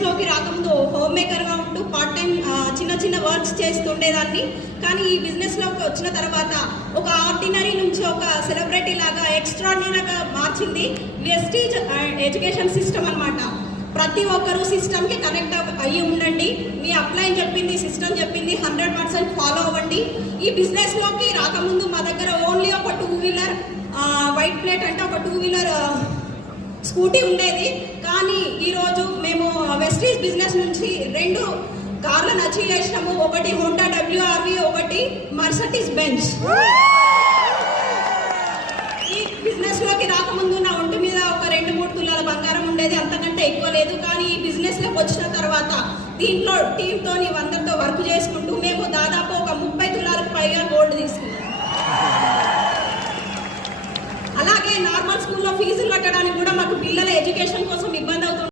బిజినెస్లోకి రాకముందు హోమ్ మేకర్గా ఉంటూ part time చిన్న చిన్న వర్క్స్ చేస్తుండేదాన్ని. కానీ ఈ బిజినెస్లోకి వచ్చిన తర్వాత ఒక ఆర్డినరీ నుంచి ఒక సెలబ్రిటీ లాగా ఎక్స్ట్రాడినరీగా మార్చింది వెస్టీజ్ ఎడ్యుకేషన్ సిస్టమ్ అన్నమాట. ప్రతి ఒక్కరూ సిస్టమ్కి కనెక్ట్ అయ్యి ఉండండి. మీ అప్లైన్ చెప్పింది, సిస్టమ్ చెప్పింది 100% ఫాలో అవ్వండి. ఈ బిజినెస్లోకి రాకముందు మా దగ్గర ఓన్లీ ఒక 2 వీలర్ వైట్ ప్లేట్ అంటే ఒక 2 వీలర్ స్కూటీ ఉండేది. కానీ ఈరోజు మేము వెస్టీజ్ బిజినెస్ నుంచి 2 కార్లను అచీవ్ చేసినాము. ఒకటి హోండా WRV, ఒకటి మర్సిడీస్ బెంజ్. ఈ బిజినెస్లోకి రాకముందు నా ఒంటి మీద ఒక 2-3 తులాల బంగారం ఉండేది, అంతకంటే ఎక్కువ లేదు. కానీ ఈ బిజినెస్లోకి వచ్చిన తర్వాత దీంట్లో టీంతో 100తో వర్క్ చేసుకుంటూ మేము దాదాపు ఒక 30 తులాలకు పైగా గోల్డ్ తీసుకున్నాం. అలాగే నార్మల్ స్కూల్లో ఫీజులు కట్టడానికి కూడా మాకు పిల్లల ఎడ్యుకేషన్ కోసం